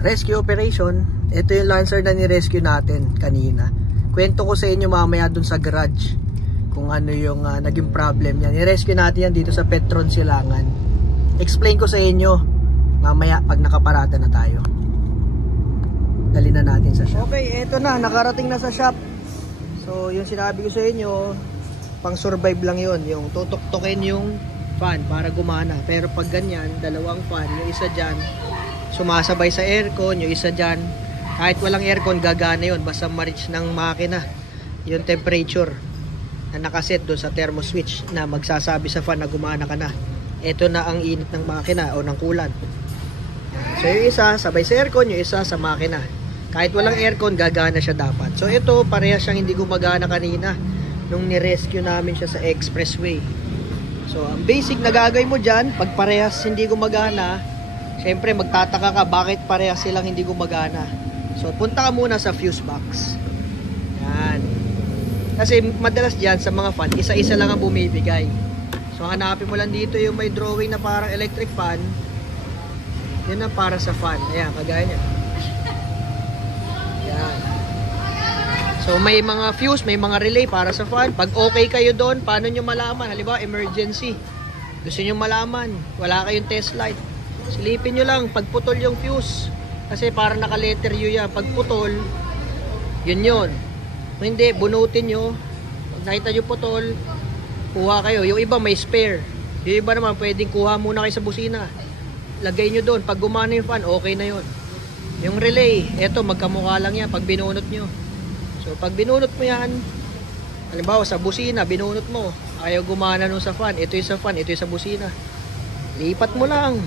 rescue operation. Ito yung Lancer na ni-rescue natin kanina. Kwento ko sa inyo mamaya dun sa garage kung ano yung naging problem niya. Ni-rescue natin yan dito sa Petron Silangan. Explain ko sa inyo mamaya pag nakaparada na tayo. Dali na natin sa shop. Okay, eto na, nakarating na sa shop. So yung sinabi ko sa inyo, pang survive lang yun, yung tutok-tokin yung fan para gumana. Pero pag ganyan, dalawang fan, yung isa dyan sumasabay sa aircon, yung isa dyan kahit walang aircon gagana yun, basta ma-reach ng makina yung temperature na nakaset doon sa thermo switch na magsasabi sa fan na gumana ka na. Ito na ang init ng makina o ng coolant. So yung isa sabay sa aircon, yung isa sa makina. Kahit walang aircon gagana siya dapat. So ito parehas siyang hindi gumagana kanina nung ni-rescue namin siya sa expressway. So ang basic na gagawin mo dyan, pag parehas hindi gumagana, syempre magtataka ka bakit parehas silang hindi gumagana. So punta ka muna sa fuse box. Yan. Kasi madalas dyan sa mga fan, isa-isa lang ang bumibigay. So hanapin mo lang dito yung may drawing na parang electric fan. Yun ang para sa fan. Ayan, kagaya niya. Yan. So may mga fuse, may mga relay para sa fan. Pag okay kayo doon, paano nyo malaman? Halimbawa, emergency. Gusto nyo malaman, wala kayong test light. Silipin nyo lang, pagputol yung fuse. Kasi parang naka-letter U yan. Pagputol, yun yun. Kung hindi, bunutin nyo. Pag nakita nyo putol, kuha kayo. Yung iba may spare. Yung iba naman, pwedeng kuha muna kayo sa busina. Lagay nyo doon. Pag gumana yung fan, okay na yun. Yung relay, eto, magkamukha lang yan pag binunot nyo. So, pag binunot mo yan, halimbawa sa busina, binunot mo. Ayaw gumana nung sa fan. Ito yung sa fan, ito yung sa busina. Lipat mo lang.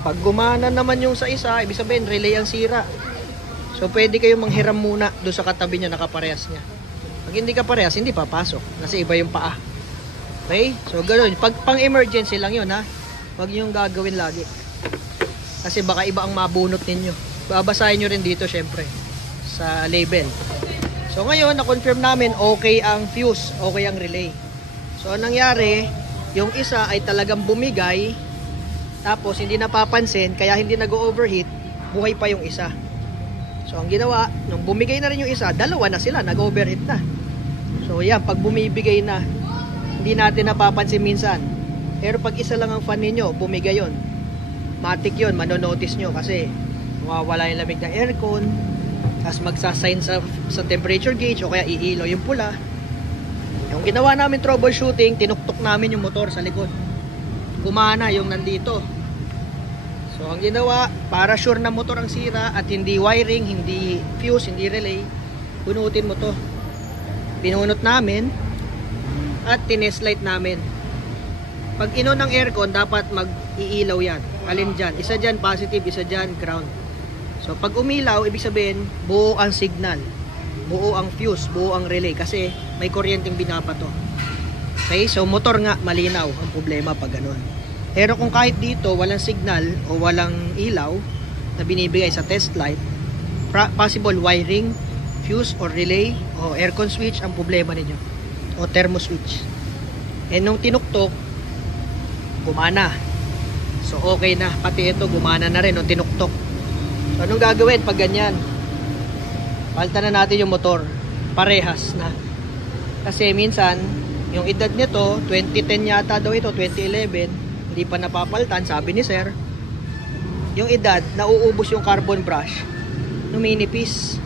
Pag gumana naman yung sa isa, ibig sabihin, relay ang sira. So, pwede kayong manghiram muna doon sa katabi niya, nakaparehas niya. Pag hindi ka parehas, hindi papasok. Kasi iba yung paa. Okay? So, ganoon. Pag pang-emergency lang yun, ha? Huwag yung gagawin lagi. Kasi baka iba ang mabunot ninyo. Babasahin nyo rin dito, syempre, sa label. So, ngayon, na-confirm namin, okay ang fuse, okay ang relay. So, anong nangyari, yung isa ay talagang bumigay, tapos hindi napapansin, kaya hindi nag-overheat, buhay pa yung isa. So ang ginawa, nung bumigay na rin yung isa, dalawa na sila, nag-overheat na. So yan, pag bumibigay na, hindi natin napapansin minsan. Pero pag isa lang ang fan ninyo, bumigay yon, matik yun, manonotice nyo kasi mawawala yung lamig ng aircon, tapos magsasign sa temperature gauge o kaya iilaw yung pula. Yung ginawa namin troubleshooting, tinuktok namin yung motor sa likod. Gumana yung nandito. So ang ginawa, para sure na motor ang sira at hindi wiring, hindi fuse, hindi relay, bunutin mo to. Binunot namin at tinest light namin. Pag inon ng aircon, dapat mag-iilaw yan. Alin dyan? Isa dyan positive, isa dyan ground. So pag umilaw, ibig sabihin buo ang signal, buo ang fuse, buo ang relay kasi may kuryenteng binabato. Okay, so motor nga malinaw ang problema pag ganun. Pero kung kahit dito walang signal o walang ilaw na binibigay sa test light, possible wiring, fuse or relay o aircon switch ang problema ninyo o thermo switch. And nung tinuktok, gumana. So okay na, pati ito gumana na rin nung tinuktok. So anong gagawin pag ganyan? Palitan na natin yung motor, parehas na. Kasi minsan yung edad nito, 2010 yata daw ito, 2011, hindi pa napapalitan, sabi ni sir. Yung edad, nauubos yung carbon brush, numinipis.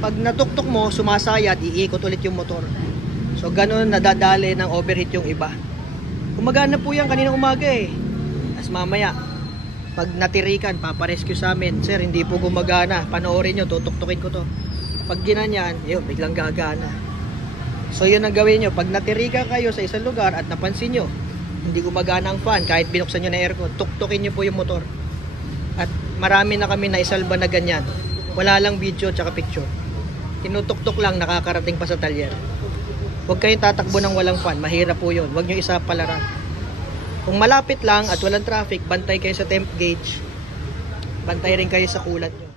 Pag natuktok mo, sumasayad, iikot ulit yung motor. So ganun, nadadali ng overheat yung iba. Gumagana po yan kanina umaga eh. As mamaya, pag natirikan, paparescue sa amin. Sir, hindi po gumagana. Panoorin nyo, tutuktukin ko to. Pag ginanyan, yun, biglang gagana. So yun ang gawin nyo. Pag natirika kayo sa isang lugar at napansin nyo, hindi gumagana ang fan, kahit binuksan nyo na aircon, tuktukin nyo po yung motor. At marami na kami na isalba na ganyan. Wala lang video at picture. Tinutuktok lang, nakakarating pa sa talyer. Huwag kayong tatakbo ng walang fan, mahirap po yun. Huwag nyo isa palaran. Kung malapit lang at walang traffic, bantay kayo sa temp gauge. Bantay rin kayo sa kulat nyo.